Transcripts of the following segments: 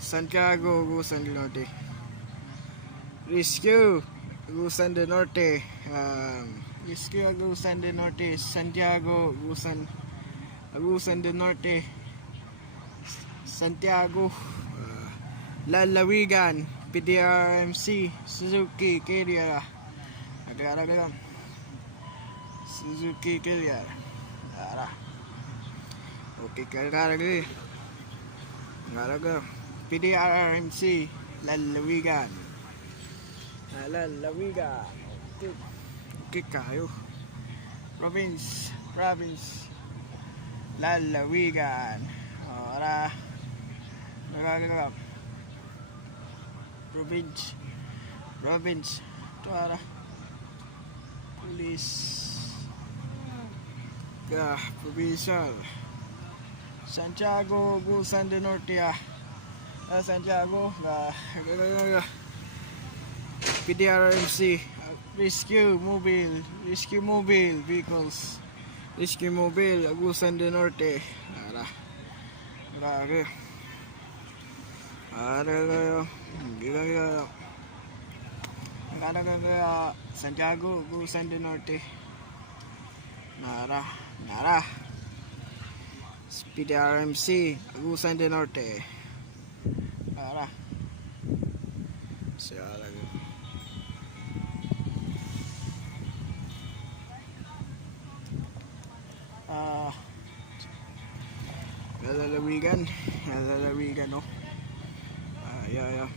Santiago, Agusan del Norte. Rescue, Agusan del Norte. Rescue, Agusan del Norte. Santiago, Agusan del Norte. Santiago, Lalawigan, PDRMC, Suzuki Carrier. Agad-agad. Suzuki Carrier. Okay, agad-agad. Agad-agad. PDRMC, Lalawigan. Lalawigan. Okay kayo. Province. Lalawigan. Ora. Agad-agad. Province. Ito ara. Police. Provincial. Santiago, Agusan del Norte. Santiago. PDRMC. Rescue Mobile Vehicles. Rescue Mobile, Agusan del Norte. Santiago, Agusan del Norte. Nara. PDRMC, Agusan del Norte. Siya Lalawigan, no? Yeah.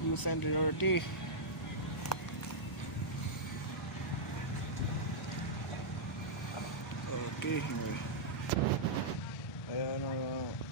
Agusan del Norte. Okay.